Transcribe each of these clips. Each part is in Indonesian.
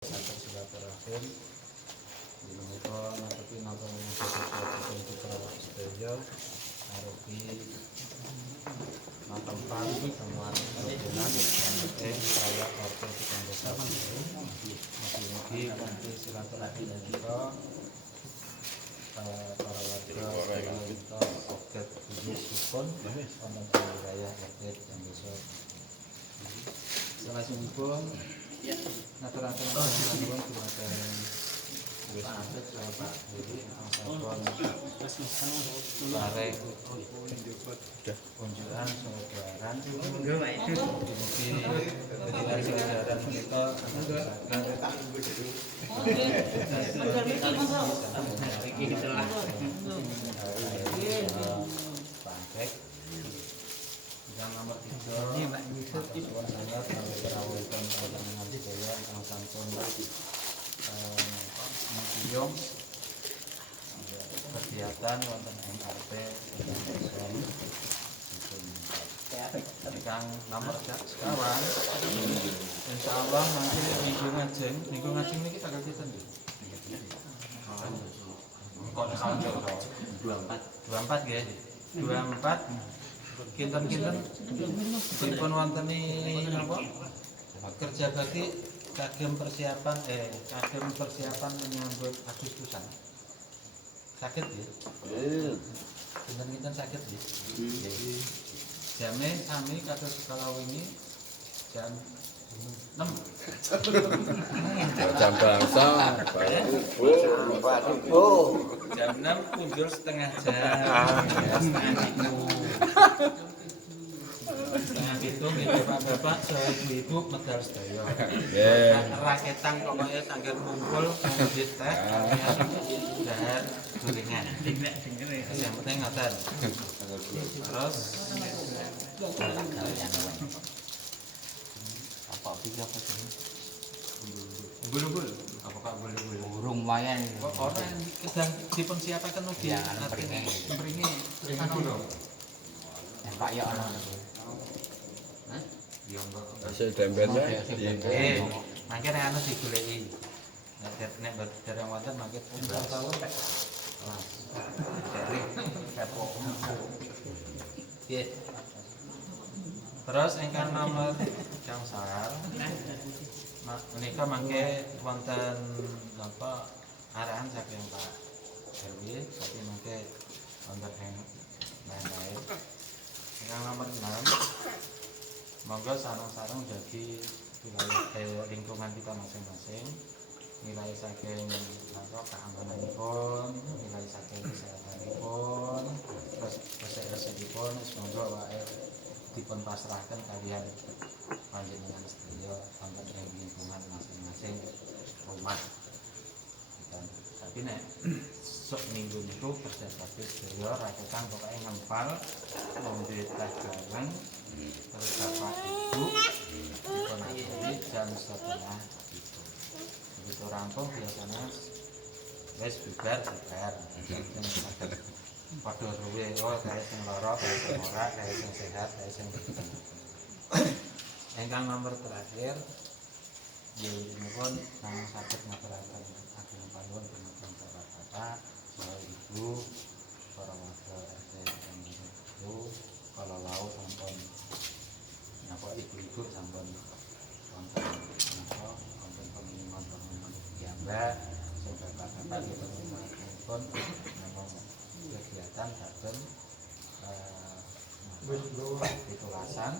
Sakit silaturahim di menika ngadepi napa sesuatu kita sedaya arupi tempat temuan hubungan saya orto desa mugi-mugi kanthi silaturahim menika para warga kita oget khususipun wonten ing wilayah Oget dan desa salajengipun ngaturaken nuwun dumateng wis apik Pak Dewi sampun bareng kunjungan saudara mugi-mugi dadi saudara kita Pancek yang nomor 3 ini Mbak Yusuf suwun sangat kawulkan panjenengan sedaya ingkang sampun mengkiyong kegiatan wonten ing RT ingkang nomor sekawan insyaallah nanti minggu ngajeng niki tanggal pinten nggih? Kok sampe 24 nggih. 24 kinten-kinten dipun wonteni napa kerja bakti kagem persiapan menyambut Agustusan. Sakit nggih? Kinten-kinten sakit nggih. Jame sami kados sekala wingi jam 6. Jam bangsa, Jam 6 punjul setengah jam. Setengah hitung itu bapak-bapak, ibu medal sedaya. Raketan pokoknya tanggal kumpul, ngombe teh, dan gorengan. Yang penting ngoten. Terus apa tiga apa sih? Bulu-bulu. Apakah bulu-bulu? Burung lumayan. Orang sedang dipersiapkan ugi. Mrene anu lho. Pak ya ana. Hah? Ya enggak. Asih dempetnya. Mangke nek anu digoleki. Nek dereng wonten mangke tahun. Nah. Dari kepo. Nggih. Terus ingkang nomor gangsal menika mangke wonten napa arahan saking Pak RW tapi mangke wonten ing lain-lain. Ingkang nomor 6 monggo sareng-sareng dadi wilayah lingkungan kita masing-masing nilai saking napa keamananipun, nilai saking kesehatanipun, terus resik-resikipun monggo wae dipun pasrahkan kalian panjenengan sedaya wonten ing lingkungan masing-masing rumah. Tapi nek sok minggu niku kerja bakti sedaya raketan pokoke ngempal ngombe teh bareng terus bapak ibu dipun ajeni jam 1:30 gitu. Begitu rampung biasanya wis bubar. Padha ruwe kae sing lara, kae sing ora, kae sing sehat, kae sing ingkang nomor terakhir nggih namung saged ngaturaken ageng panuwun dumateng para bapak, para ibu, para warga RT itu kalau lau sampun napa ibu-ibu sampun wonten napa wonten pengumuman piyambak sing bapak-bapak dipun kegiatan kagem pitulasan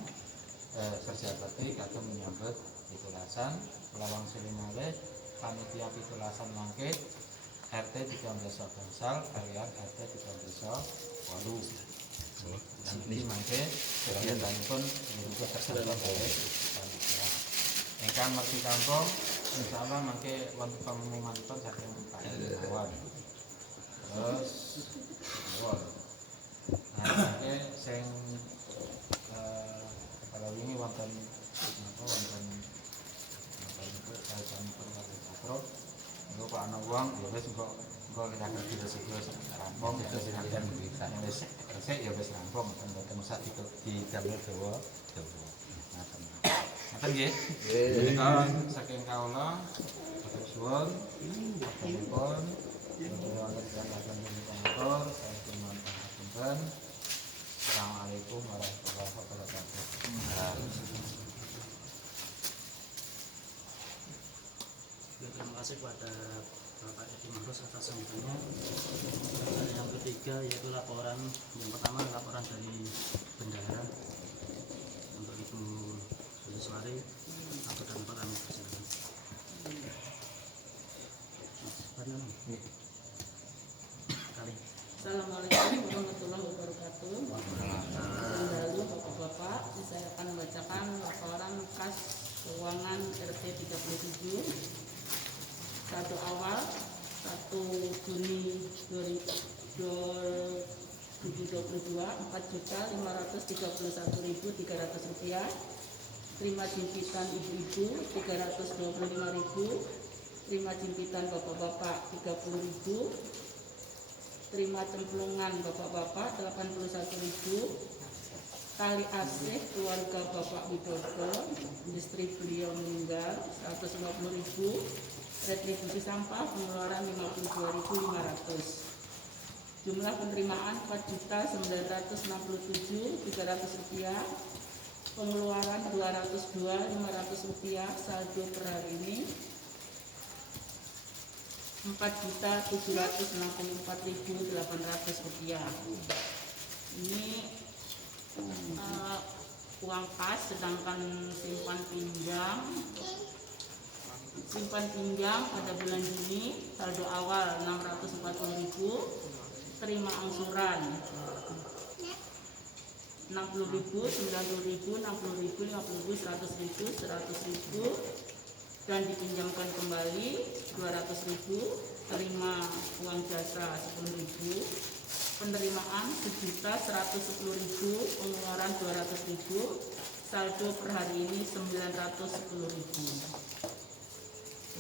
kerja bakti kagem menyambut pitulasan lawang selinare panitia pitulasan mangke RT 13 Desa Bangsal kalian RT 13 Desa Walu. Dan ini mangke kegiatanipun menika tersebar oleh panitia. Ingkang mergi kampung insyaallah mangke wonten pengumumanipun saking Pak Iwan. Terus nah, sing kalau ini wonten napa wonten itu kaitan perkara patro niku Pak ana wong ya wis kok kita kerja resiko rampung ya wis kalian bisa wis resik ya wis rampung mboten usah didamel dawa ngaten nggih saking kaula suwun. Sampun wonten kagem komentar saya cuma pangapunten. Assalamualaikum warahmatullahi wabarakatuh. Terima kasih kepada Bapak Edi Mahrus atas sambutannya. Yang ketiga yaitu laporan yang pertama laporan dari bendahara untuk Ibu Suliswari atau dan Pak kami persilakan. Kali. Assalamualaikum warahmatullahi wabarakatuh. Lalu Bapak-Bapak, saya akan membacakan laporan kas keuangan RT 37 satu awal 1 Juni 2022 4.531.300 rupiah. Terima jimpitan ibu-ibu 325.000, terima jimpitan bapak-bapak 30.000, terima cemplungan bapak-bapak 81.000, tali asih keluarga Bapak Widodo, istri beliau meninggal 150.000, retribusi sampah pengeluaran 52.500. Jumlah penerimaan 4.967.300 rupiah, pengeluaran 202.500 rupiah, saldo per hari ini 4.764.800 rupiah. Ini uang kas, sedangkan simpan pinjam pada bulan Juni saldo awal 640.000, terima angsuran 60.000, 90.000, 60.000, 50.000, 100.000, 100.000 dan dipinjamkan kembali 200.000, terima uang jasa 10.000, penerimaan 1.110.000, pengeluaran 200.000, saldo per hari ini 910.000.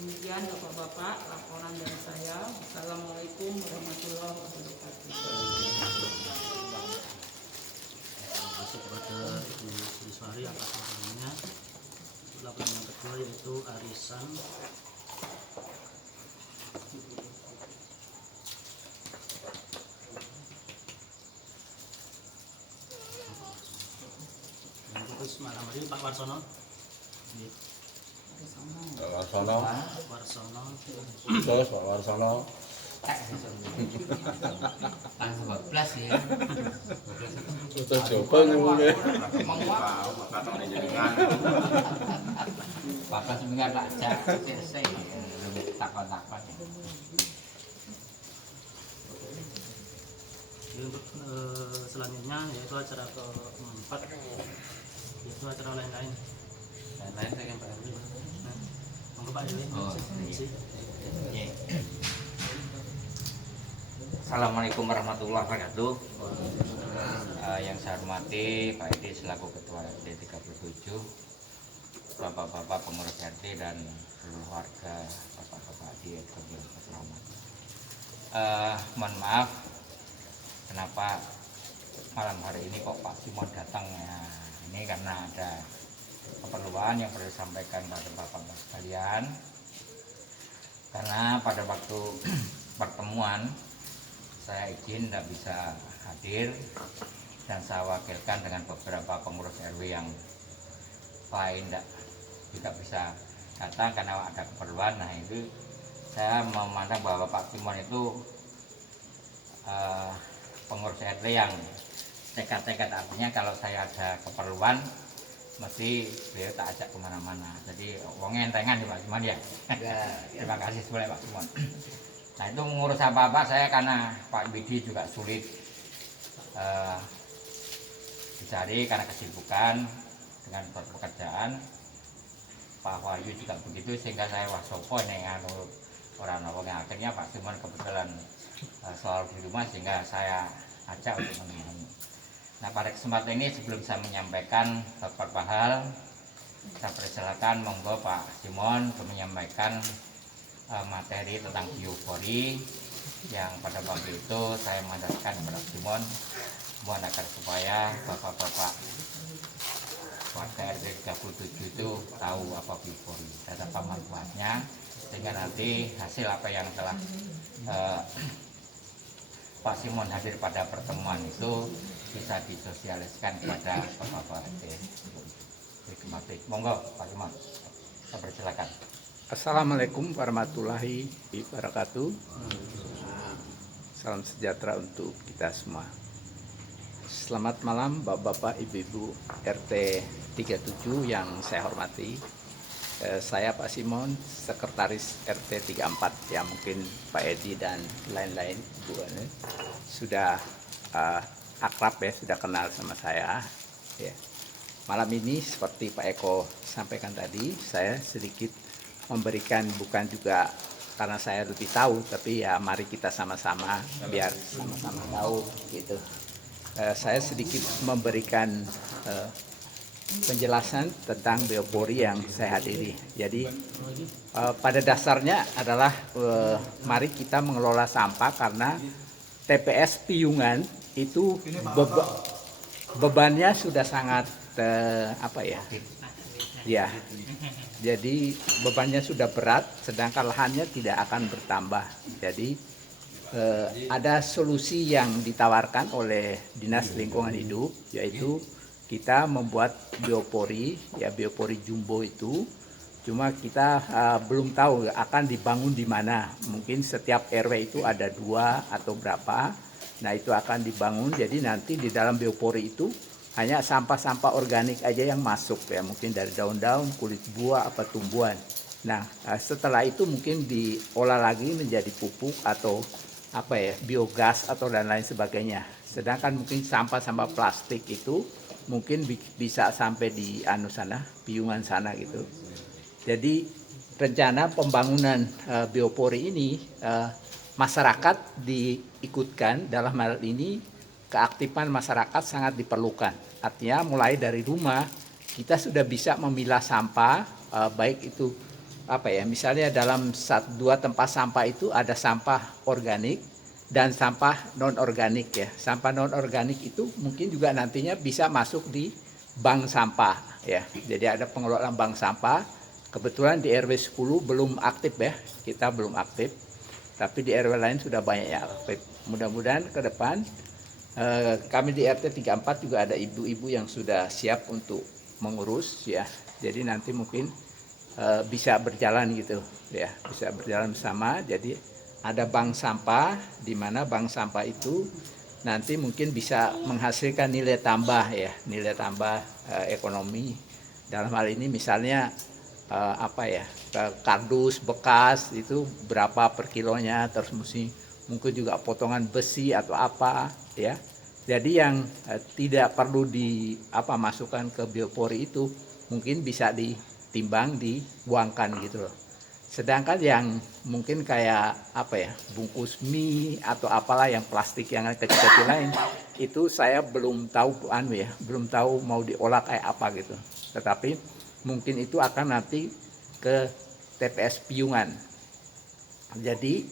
Demikian Bapak-bapak laporan dari saya. Assalamualaikum warahmatullahi wabarakatuh. Terima kasih kepada Ibu Suliswari atas laporannya. Laporan yang kedua yaitu arisan. Yang khusus malam hari Pak Warsono. Warsono, Warsono. terus Pak Warsono, Langsung 12 ya. terus coba ngomongnya. Bapak sebenarnya tak jak selesai. Lebih takon-takon. Jadi untuk selanjutnya yaitu acara keempat yaitu acara lain-lain. Lain-lain saya yang baru. Monggo Pak Dewi. Oh, Si. iya. Assalamualaikum warahmatullahi wabarakatuh. Yang saya hormati Pak Edi selaku Ketua RT 37, Bapak-bapak pengurus RT dan seluruh warga Bapak-bapak di RT selamat. Mohon maaf kenapa malam hari ini kok Pak Simon datang ya. Ini karena ada keperluan yang perlu disampaikan pada Bapak-bapak sekalian. Karena pada waktu pertemuan saya izin tidak bisa hadir dan saya wakilkan dengan beberapa pengurus RW yang lain tidak bisa datang karena ada keperluan. Nah itu saya memandang bahwa Pak Simon itu pengurus RW yang tekad-tekad, artinya kalau saya ada keperluan mesti beliau tak ajak kemana-mana. Jadi wongnya entengan nih Pak Simon ya. Terima kasih sebenarnya Pak Simon. Nah itu mengurus apa-apa saya karena Pak Bidi juga sulit dicari karena kesibukan dengan pekerjaan. Pak Wahyu juga begitu sehingga saya wasopo nih orang-orang yang akhirnya Pak Simon kebetulan selalu di rumah sehingga saya ajak untuk menemani. Nah pada kesempatan ini sebelum saya menyampaikan beberapa hal, saya persilakan monggo Pak Simon untuk menyampaikan materi tentang biopori yang pada waktu itu saya mandatkan kepada Simon mohon agar supaya bapak-bapak warga RT 37 itu tahu apa biopori, data manfaatnya sehingga nanti hasil apa yang telah Pak Simon hadir pada pertemuan itu bisa disosialisasikan kepada Bapak RT. Monggo Pak Simon, saya persilakan. Assalamualaikum warahmatullahi wabarakatuh. Salam sejahtera untuk kita semua. Selamat malam Bapak-Bapak, Ibu-Ibu RT 37 yang saya hormati. Saya Pak Simon, Sekretaris RT 34, ya mungkin Pak Edi dan lain-lain sudah akrab ya, sudah kenal sama saya. Ya. Malam ini seperti Pak Eko sampaikan tadi, saya sedikit memberikan, bukan juga karena saya lebih tahu, tapi ya mari kita sama-sama biar sama-sama tahu gitu. Saya sedikit memberikan penjelasan tentang biopori yang saya hadiri. Jadi pada dasarnya adalah mari kita mengelola sampah, karena TPS Piyungan itu bebannya sudah sangat ya. Jadi bebannya sudah berat, sedangkan lahannya tidak akan bertambah. Jadi ada solusi yang ditawarkan oleh Dinas Lingkungan Hidup, yaitu kita membuat biopori, ya biopori jumbo itu. Cuma kita belum tahu akan dibangun di mana. Mungkin setiap RW itu ada 2 atau berapa. Nah itu akan dibangun. Jadi nanti di dalam biopori itu hanya sampah-sampah organik aja yang masuk ya, mungkin dari daun-daun, kulit buah, apa tumbuhan. Nah setelah itu mungkin diolah lagi menjadi pupuk atau biogas atau dan lain sebagainya. Sedangkan mungkin sampah-sampah plastik itu mungkin bisa sampai di Piyungan sana gitu. Jadi rencana pembangunan biopori ini masyarakat diikutkan. Dalam hal ini keaktifan masyarakat sangat diperlukan. Artinya mulai dari rumah kita sudah bisa memilah sampah, baik itu misalnya dalam 2 tempat sampah itu ada sampah organik dan sampah non-organik ya. Sampah non-organik itu mungkin juga nantinya bisa masuk di bank sampah ya. Jadi ada pengelolaan bank sampah. Kebetulan di RW 10 belum aktif ya, kita belum aktif. Tapi di RW lain sudah banyak ya aktif. Mudah-mudahan ke depan kami di RT 34 juga ada ibu-ibu yang sudah siap untuk mengurus ya. Jadi nanti mungkin bisa berjalan gitu ya, bisa berjalan bersama. Jadi ada bank sampah, di mana bank sampah itu nanti mungkin bisa menghasilkan nilai tambah ya, nilai tambah ekonomi. Dalam hal ini misalnya kardus bekas itu berapa per kilonya, terus mungkin juga potongan besi atau apa ya. Jadi yang tidak perlu masukkan ke biopori itu mungkin bisa ditimbang, dibuangkan gitu loh. Sedangkan yang mungkin kayak bungkus mie atau apalah yang plastik yang kecil-kecil lain, itu saya belum tahu belum tahu mau diolah kayak apa gitu. Tetapi mungkin itu akan nanti ke TPS Piyungan. Jadi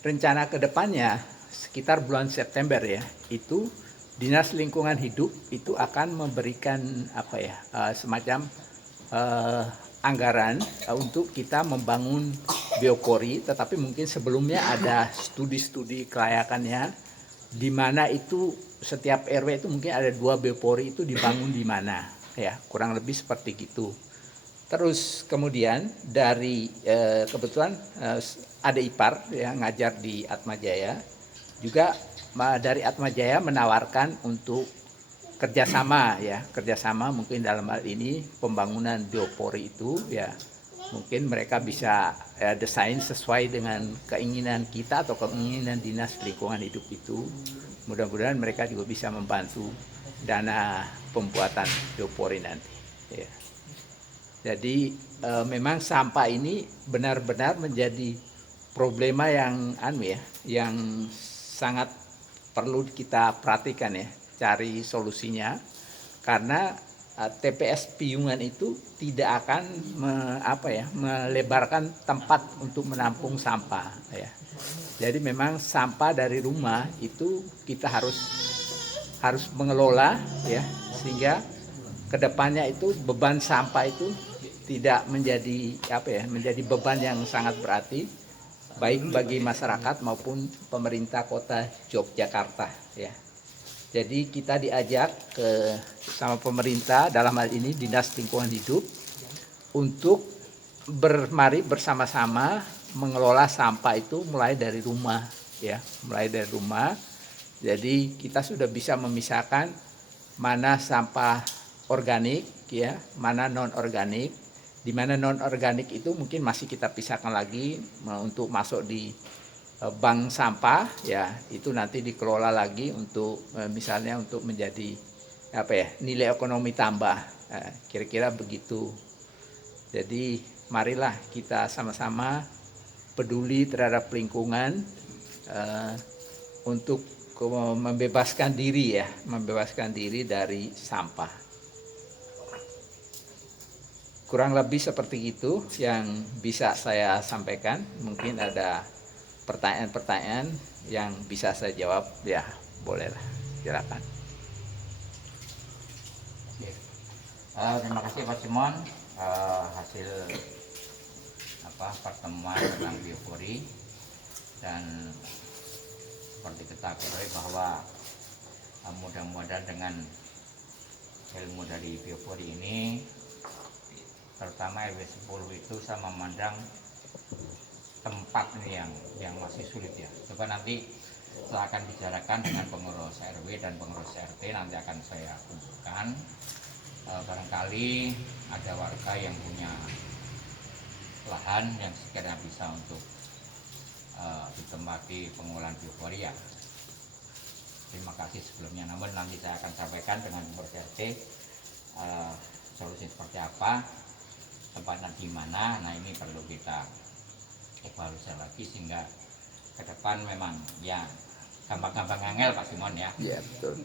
rencana kedepannya sekitar bulan September ya, itu Dinas Lingkungan Hidup itu akan memberikan semacam anggaran untuk kita membangun biopori, tetapi mungkin sebelumnya ada studi-studi kelayakannya, di mana itu setiap RW itu mungkin ada 2 biopori itu dibangun di mana ya, kurang lebih seperti gitu. Terus kemudian dari kebetulan ada ipar yang ngajar di Atmajaya, juga dari Atmajaya menawarkan untuk kerjasama mungkin dalam hal ini pembangunan biopori itu ya, mungkin mereka bisa desain sesuai dengan keinginan kita atau keinginan Dinas Lingkungan Hidup itu. Mudah-mudahan mereka juga bisa membantu dana pembuatan biopori nanti ya. Jadi memang sampah ini benar-benar menjadi problema yang yang sangat perlu kita perhatikan ya, cari solusinya, karena TPS Piyungan itu tidak akan melebarkan tempat untuk menampung sampah ya. Jadi memang sampah dari rumah itu kita harus mengelola ya, sehingga kedepannya itu beban sampah itu tidak menjadi menjadi beban yang sangat berarti baik bagi masyarakat maupun pemerintah kota Yogyakarta ya. Jadi kita diajak sama pemerintah dalam hal ini Dinas Lingkungan Hidup untuk mari bersama-sama mengelola sampah itu mulai dari rumah ya, mulai dari rumah. Jadi kita sudah bisa memisahkan mana sampah organik ya, mana non organik. Di mana non organik itu mungkin masih kita pisahkan lagi untuk masuk di bank sampah ya, itu nanti dikelola lagi untuk misalnya untuk menjadi nilai ekonomi tambah, kira-kira begitu. Jadi marilah kita sama-sama peduli terhadap lingkungan untuk membebaskan diri dari sampah. Kurang lebih seperti itu yang bisa saya sampaikan. Mungkin ada pertanyaan-pertanyaan yang bisa saya jawab, ya bolehlah, silakan. Terima kasih Pak Simon. Hasil pertemuan tentang biopori, dan seperti kita ketahui bahwa mudah-mudahan dengan ilmu dari biopori ini, terutama RW 10 itu saya memandang tempat ini yang masih sulit ya. Coba nanti saya akan bicarakan dengan pengurus RW dan pengurus RT, nanti akan saya kumpulkan. Barangkali ada warga yang punya lahan yang sekiranya bisa untuk ditempati pengolahan biopori ya. Terima kasih sebelumnya. Namun nanti saya akan sampaikan dengan pengurus RT solusi seperti apa, tempatnya di mana. Nah ini perlu kita evaluasi lagi sehingga ke depan memang ya gampang-gampang angel Pak Simon ya. Iya betul.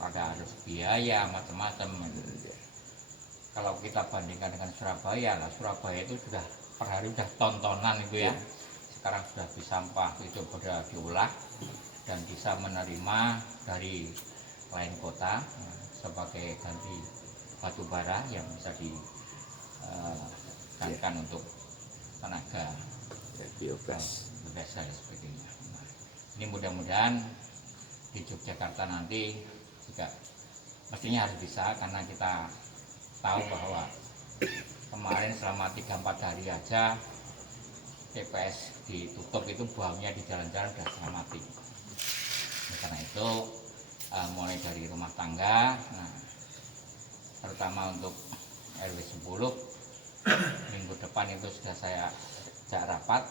Ada harus biaya macam-macam. Kalau kita bandingkan dengan Surabaya lah, Surabaya itu sudah per hari sudah tontonan itu ya. Sekarang sudah di sampah itu sudah diolah dan bisa menerima dari lain kota sebagai ganti batu bara yang bisa digunakan untuk tenaga biogas dan sebagainya. Nah, ini mudah-mudahan di Yogyakarta nanti juga mestinya harus bisa, karena kita tahu bahwa kemarin selama 3-4 hari aja TPS ditutup, itu buangnya di jalan-jalan sudah setengah mati. Karena itu mulai dari rumah tangga, nah, terutama untuk RW 10 minggu depan itu sudah saya ajak rapat,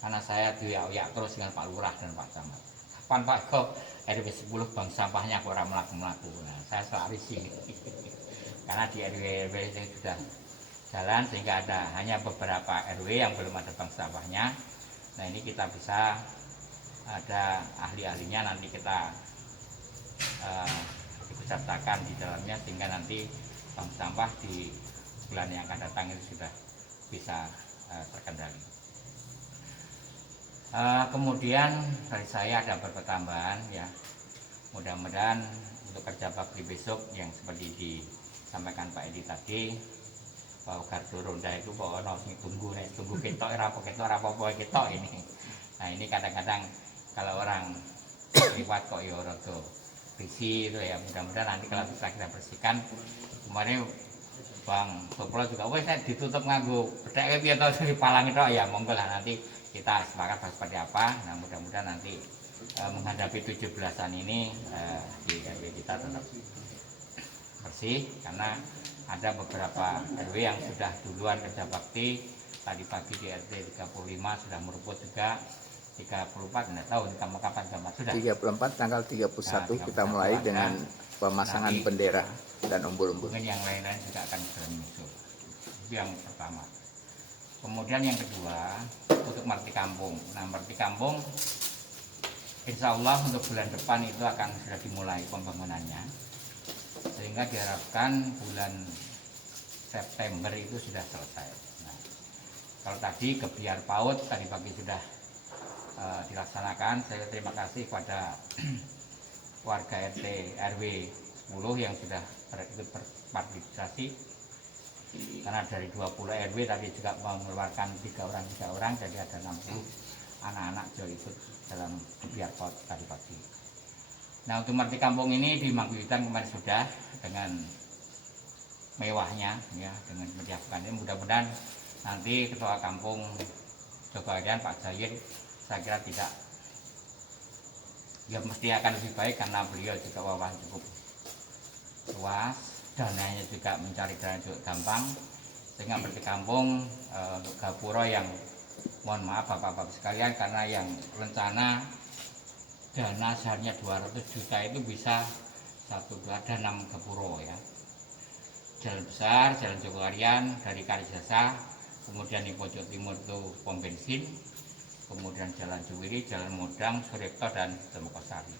karena saya diuyak-uyak terus dengan Pak Lurah dan Pak Camat. Kapan Pak kok RW 10 bank sampahnya kok orang melaku-melaku? Nah, saya selalu sih karena di RW itu sudah jalan sehingga hanya beberapa RW yang belum ada bank sampahnya. Nah ini kita bisa ada ahli-ahlinya, nanti kita ikut-sertakan di dalamnya sehingga nanti bank sampah di bulan yang akan datang itu sudah bisa terkendali. Kemudian dari saya ada pertambahan ya, mudah-mudahan untuk kerja bakti besok yang seperti disampaikan Pak Edi tadi, bahwa gardu ronda itu bahwa tunggu ketok apa ketok ini. Nah ini kadang-kadang kalau orang lewat kok ya rada bersih itu ya, mudah-mudahan nanti kalau bisa kita bersihkan. Kemarin Bang Sopro juga saya ditutup nganggo bedake piye to dipalangi tok ya, monggo lah nanti kita sepakat seperti apa. Nah mudah-mudahan nanti menghadapi 17-an ini di RW kita tetap bersih, karena ada beberapa RW yang sudah duluan kerja bakti. Tadi pagi di RT 35 sudah merumput juga, 34 tidak tahu kapan sudah 34 tanggal 31 kita mulai dengan pemasangan bendera dan umbul-umbul. Mungkin yang lain-lain juga akan segera menyusul. Itu yang pertama. Kemudian yang kedua untuk Merti Kampung. Nah Merti Kampung insya Allah untuk bulan depan itu akan sudah dimulai pembangunannya, sehingga diharapkan bulan September itu sudah selesai. Nah, kalau tadi kebiar PAUD tadi pagi sudah dilaksanakan, saya terima kasih pada warga RT RW 10 yang sudah ikut berpartisipasi karena dari 20 RW tadi juga mengeluarkan 3 orang, jadi ada 60 anak-anak juga ikut dalam kebiar pot tadi pagi. Nah, untuk Merti Kampung ini di Mangkunegaran kemarin sudah dengan mewahnya ya, dengan menyiapkan ini, mudah-mudahan nanti Ketua Kampung Jogarian Pak Jayir saya kira tidak, ya mesti akan lebih baik karena beliau juga wawasan cukup luas, dananya juga mencari dana juga gampang, sehingga Merti Kampung untuk gapura yang mohon maaf Bapak-Bapak sekalian, karena yang rencana dana seharusnya 200 juta itu bisa 1-2 ada 6 gapura ya. Jalan besar, Jalan Jogarian dari Kalisasa, kemudian di pojok timur itu pom bensin, kemudian Jalan Juwiri, Jalan Modang, Suripto, dan Demokosari.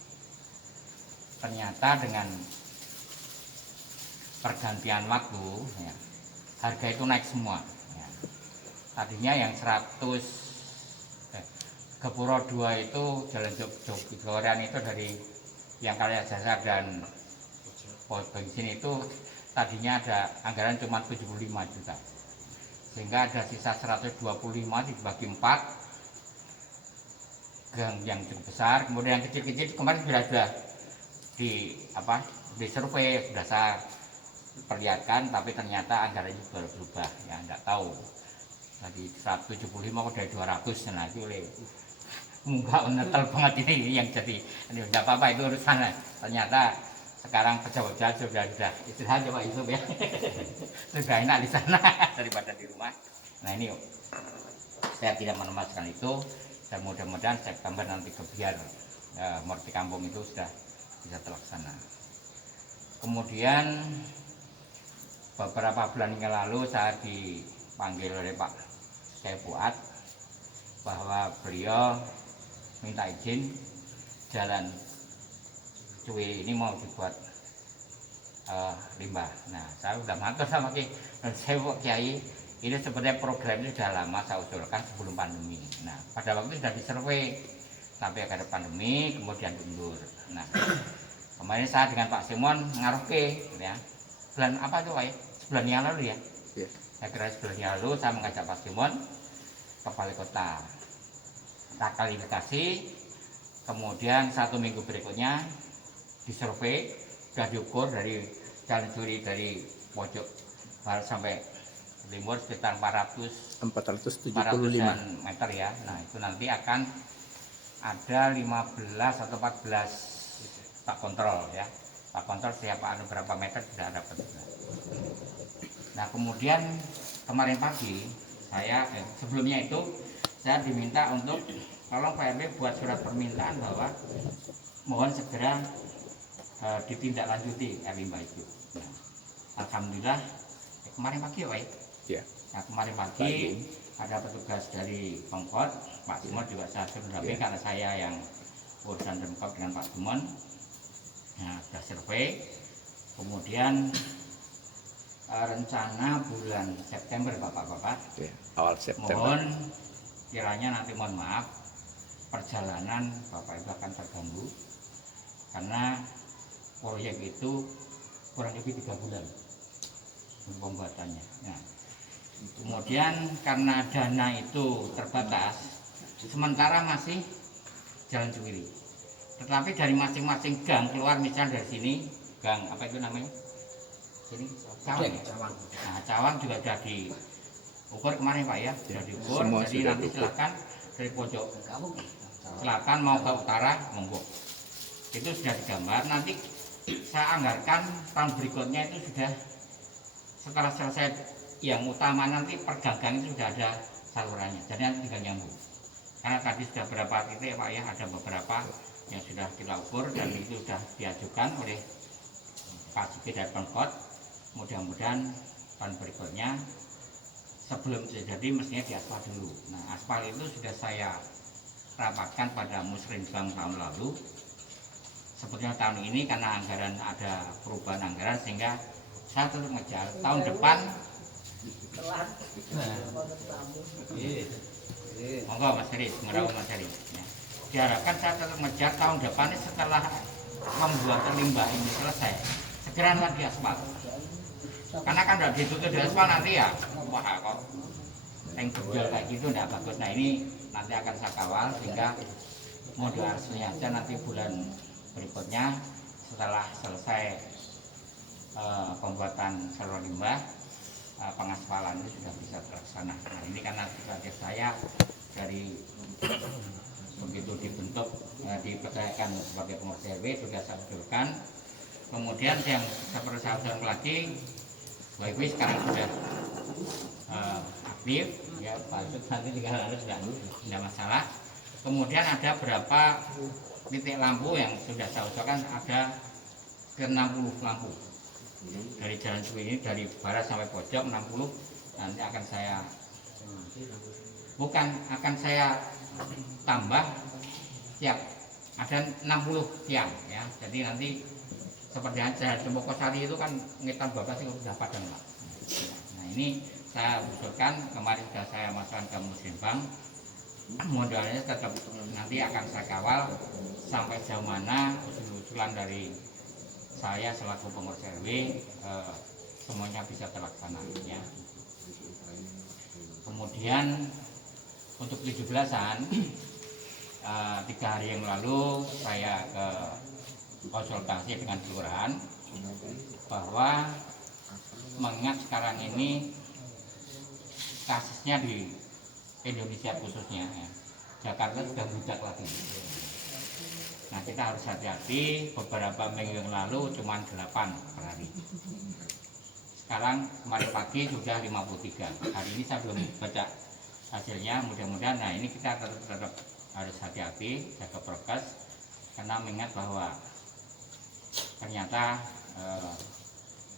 Ternyata dengan pergantian waktu ya, harga itu naik semua ya. Tadinya yang 100 Gapura 2 itu Jalan Jogarian itu dari yang Kalisasa dan pom bensin itu tadinya ada anggaran cuma 75 juta, sehingga ada sisa 125 dibagi 4 gang yang cukup besar, kemudian yang kecil-kecil kemarin sudah ada di survei, sudah saya perlihatkan, tapi ternyata anggarannya berubah ya, enggak tahu tadi 175 kok dari 200, nah itu enggak menetel banget ini yang jadi ini enggak apa-apa, itu urusan. Ternyata sekarang pejabat sudah istirahat coba itu ya sudah enak di sana daripada di rumah. Nah ini saya tidak menemaskan itu, dan mudah-mudahan September nanti kebiar Merti Kampung itu sudah bisa terlaksana. Kemudian beberapa bulan yang lalu saya dipanggil oleh Pak Syekh Fuad bahwa beliau minta izin Jalan Juwiri ini mau dibuat limbah. Nah, saya sudah matur sama Kiai, ini sebenarnya program ini sudah lama saya usulkan sebelum pandemi. Nah, pada waktu itu sudah disurvei, tapi ada pandemi kemudian diundur. Nah, kemarin saya dengan Pak Simon ngaruh ke ya, bulan apa itu Pak ya? Sebulan yang lalu ya. Saya kira sebulan yang lalu saya mengajak Pak Simon ke Balai Kota, kita klarifikasi, kemudian 1 minggu berikutnya disurvei, sudah diukur dari Jalan Juwiri dari pojok barat sampai timur sekitar 475 meter ya. Nah itu nanti akan ada 15 atau 14 pak kontrol ya, pak kontrol siapa ada berapa meter sudah dapat. Nah kemudian kemarin pagi saya sebelumnya itu saya diminta untuk tolong Pak RW buat surat permintaan bahwa mohon segera ditindaklanjuti limbah itu. Nah, alhamdulillah kemarin pagi ya Pak ya. Nah, kemarin pagi ada petugas dari Pemkot, Pak Simon juga saya suruh dampingi karena saya yang urusan Pemkot dengan Pak Simon. Nah, sudah survei. Kemudian rencana bulan September Bapak-bapak. Awal September. Mohon kiranya nanti mohon maaf perjalanan Bapak Ibu akan terganggu karena proyek itu kurang lebih 3 bulan pembuatannya. Nah, kemudian karena dana itu terbatas, sementara masih Jalan Juwiri. Tetapi dari masing-masing gang keluar, misalnya dari sini, gang apa itu namanya? Sini Cawang. Nah, Cawang juga sudah diukur kemarin Pak ya, sudah diukur. Jadi nanti silakan dari pojok selatan mau ke utara, monggo. Itu sudah digambar. Nanti saya anggarkan tahun berikutnya itu sudah setelah selesai yang utama nanti perdagangan itu sudah ada salurannya, jadi nanti tinggal nyambung. Karena tadi sudah berapa titik Pak ya, ada beberapa yang sudah kita ukur dan itu sudah diajukan oleh Pak Sigi dari Pemkot. Mudah-mudahan tahun berikutnya sebelum terjadi mestinya diaspal dulu. Nah aspal itu sudah saya rapatkan pada Musrenbang tahun lalu. Sepertinya tahun ini karena anggaran ada perubahan anggaran sehingga saya tetap ngejar tahun depan. Monggo Mas Heri, ngerawat Mas Heri. Ya. Diharapkan saya tetap ngejar tahun depan setelah membuat limbah ini selesai, segera lagi aspal. Karena kan udah ditutup di aspal nanti ya, wah kok yang jebol kayak gitu nggak bagus. Nah ini nanti akan saya kawal sehingga modul aslinya aja nanti bulan berikutnya setelah selesai pembuatan saluran limbah, pengaspalan itu sudah bisa terlaksana. Nah ini karena target saya dari begitu dibentuk dipercayakan sebagai pengurus RW sudah saya usulkan. Kemudian yang seperti saya usulkan lagi, Baik sekarang sudah aktif ya, Pak Yusuf nanti tinggal harus tidak masalah. Kemudian ada berapa titik lampu yang sudah saya usulkan, ada ke 60 lampu dari Jalan Suwi ini dari barat sampai pojok 60. Nanti akan saya tambah tiap ada 60 tiang ya. Jadi nanti seperti Jalan Jembokosari itu kan ngitan bagas itu sudah padam Pak. Nah ini saya usulkan, kemarin sudah saya masukkan ke Muslimbang, modalnya tetap nanti akan saya kawal sampai jauh mana usulan dari saya selaku pengurus RW semuanya bisa terlaksana ya. Kemudian untuk 17-an 3 hari yang lalu saya ke konsultasi dengan kelurahan bahwa mengingat sekarang ini kasusnya di Indonesia khususnya ya, Jakarta sudah budak lagi. Nah kita harus hati-hati, beberapa minggu yang lalu cuma 8 per hari. Sekarang kemarin pagi sudah 53. Hari ini saya belum baca hasilnya, mudah-mudahan. Nah ini kita tetap harus hati-hati, jaga prokes, karena mengingat bahwa ternyata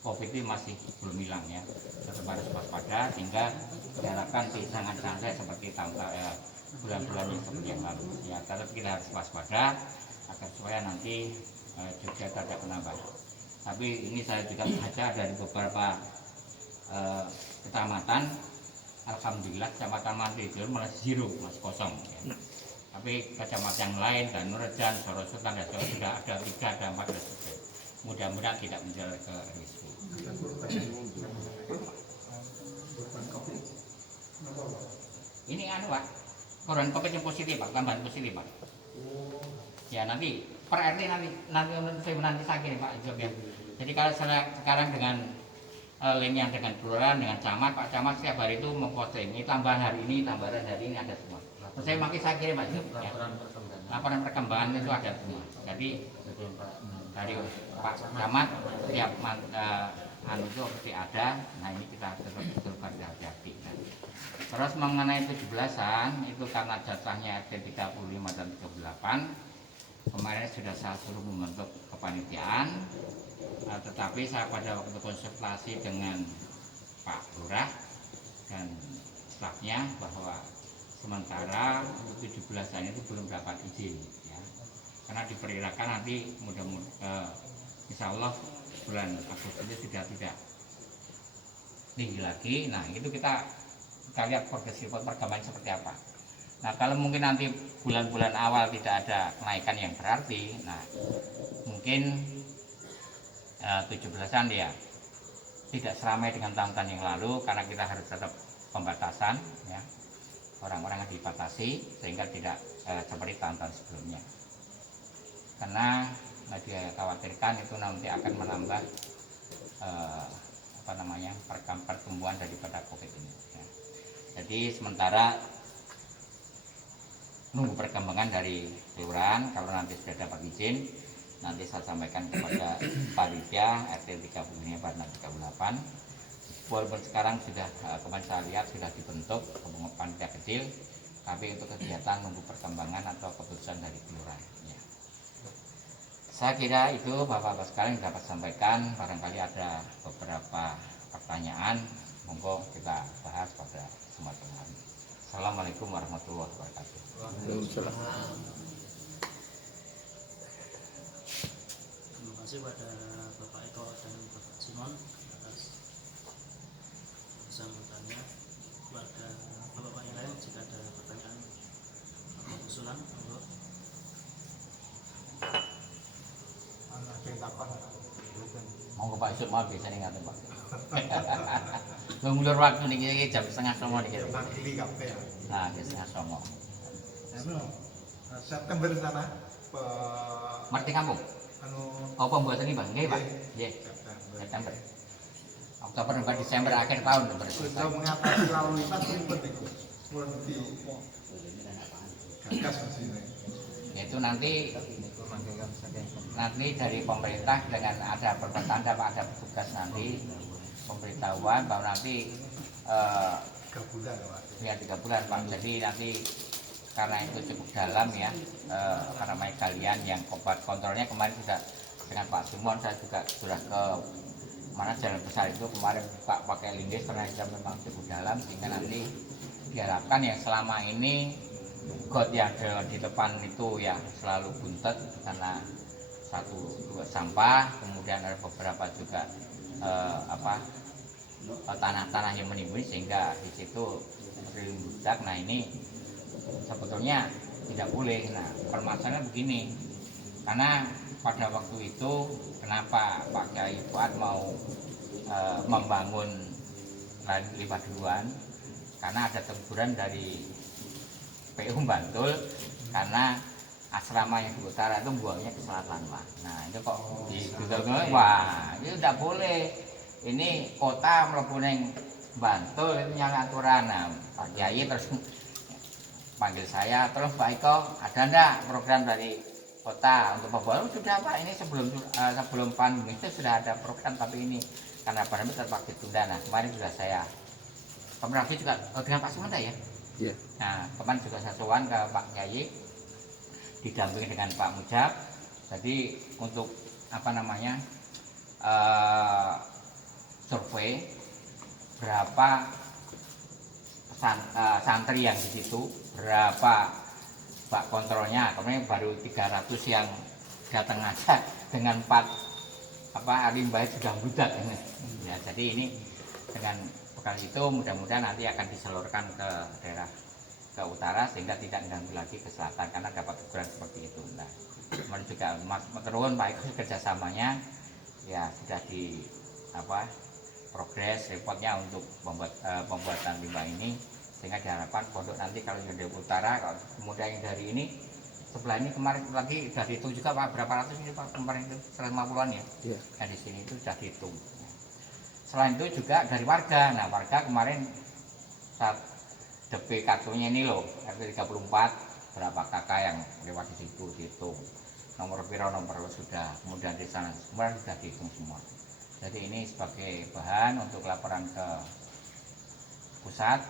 COVID ini masih belum hilang ya. Tetap harus waspada sehingga diharapkan jangan sampai seperti bulan-bulan yang seperti yang lalu. Ya tetap kita harus waspada agar supaya nanti juga tidak menambah. Tapi ini saya juga baca dari beberapa kecamatan, alhamdulillah kecamatan Mantidur malah zero, masih kosong. Ya. Tapi kecamatan yang lain dan Nurjan, Sorosutan dan Jawa sudah ada 3, ada 4 dan sebagainya. Mudah-mudahan tidak menjalar ke risiko. Ini anu Pak, korban COVID yang positif Pak, tambahan positif Pak. Ya nanti per RT nanti saya kirim Pak Job ya. Jadi kalau sekarang dengan link yang dengan kelurahan, dengan camat, Pak Camat setiap hari itu memposting ini tambahan hari ini, tambahan hari ini ada semua. Terus saya kirim Pak Job ya. Laporan perkembangan itu ada semua. Jadi dari Pak Camat setiap anu itu pasti ada. Nah ini kita tetap hati-hati. Nah, terus mengenai 17-an itu karena jatahnya RT 35 dan 38, kemarin sudah saya suruh membentuk kepanitiaan, tetapi saya pada waktu konsultasi dengan Pak Lurah dan stafnya bahwa sementara untuk 17-an itu belum dapat izin ya. Karena diperkirakan nanti mudah-mudahan insya Allah bulan Agustus itu sudah tidak tinggi lagi. Nah itu kita lihat progresif perkembangan seperti apa. Nah kalau mungkin nanti bulan-bulan awal tidak ada kenaikan yang berarti, nah mungkin 17-an ya tidak seramai dengan tahun-tahun yang lalu, karena kita harus tetap pembatasan ya, orang-orang yang dibatasi sehingga tidak seperti tahun-tahun sebelumnya. Karena dikhawatirkan itu nanti akan menambah pertumbuhan daripada COVID ini. Ya. Jadi sementara nunggu perkembangan dari kelurahan, kalau nanti sudah dapat izin, nanti saya sampaikan kepada panitia RT 35 dan 38. Walaupun sekarang sudah kemarin saya lihat sudah dibentuk panitia kecil, tapi untuk kegiatan nunggu perkembangan atau keputusan dari kelurahan. Ya. Saya kira itu Bapak-Bapak sekalian dapat sampaikan. Barangkali ada beberapa pertanyaan, monggo kita bahas pada kesempatan hari. Assalamualaikum warahmatullahi wabarakatuh. Waalaikumsalam. Terima kasih pada Bapak Eko dan Bapak Simon atas sambutannya. Kepada Bapak yang lain jika ada pertanyaan atau usulan, monggo. Monggo Pak Yusuf, maaf biasanya ngatain Pak. Ngulur waktu niki jam 8:30 niki. Makili kafe ya. Nah, jam 8:30. Anu, September sana Merti kampung. anu Oh, pembuatan ini Bang. Nggih, Pak. Nggih. September. Oktober, November, Desember akhir tahun baru untuk selesai. mengatasi lalu lintas ribet itu. Mun di gagas mesinnya. Yaitu nanti dari pemerintah dengan ada pertanda Pak, ada petugas nanti pemberitahuan bahwa nanti 3 bulan ya, Pak. ya 3 bulan Pak. Jadi nanti karena itu cukup dalam ya, karena main kalian yang kontrolnya kemarin sudah dengan Pak Simon, saya juga sudah ke mana jalan besar itu kemarin Pak pakai lindes karena kita memang cukup dalam, sehingga nanti diharapkan yang selama ini got yang di depan itu ya selalu buntet karena dua sampah, kemudian ada beberapa juga tanah-tanah yang menimbun sehingga di situ sering budak. Nah ini sebetulnya tidak boleh. Nah permasalahannya begini, karena pada waktu itu kenapa Pak Kiai Fuad mau membangun Line 52-an, karena ada teguran dari PU Bantul karena asrama yang di utara itu buangnya ke selatan Pak. Nah itu kok wah itu tidak boleh. Ini kota mlebu ning Bantul itu nyala aturan. Nah, Pak Kiai terus panggil saya, terus Pak Iko ada ndak program dari kota untuk pembangunan? Sudah Pak, ini sebelum pandemi itu sudah ada program, tapi ini karena pandemi terpaksa ditunda. Nah kemarin sudah saya komunikasi juga dengan Pak Sumanda ya. Iya. Nah kemarin juga saya sowan ke Pak Kiai didampingi dengan Pak Mujab. Jadi untuk survei berapa santri yang di situ, berapa Pak kontrolnya. Kemarin baru 300 yang datang aja dengan 4 limbah sudah budak ini. Ya, jadi ini dengan bekal itu mudah-mudahan nanti akan disalurkan ke daerah ke utara sehingga tidak mengganggu lagi ke selatan karena dapat ukuran seperti itu. Nah, kemudian juga Mas Meterun Pak Iko kerjasamanya ya sudah di progres reportnya untuk pembuatan limbah ini, sehingga diharapkan pondok nanti kalau yang dari utara, kalau kemudian yang dari ini sebelah ini kemarin lagi sudah dihitung juga Pak, berapa ratus ini Pak kemarin itu 150-an ya. Iya. Nah, di sini itu sudah dihitung. Selain itu juga dari warga. Nah warga kemarin saat DP kartunya ini loh RT 34 berapa kakak yang lewat di situ dihitung, nomor sudah, kemudian di sana semua sudah dihitung semua. Jadi ini sebagai bahan untuk laporan ke pusat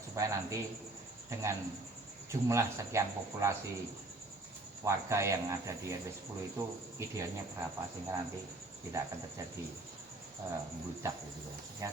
supaya nanti dengan jumlah sekian populasi warga yang ada di RW 10 itu idealnya berapa sehingga nanti tidak akan terjadi budak gitu. Ya,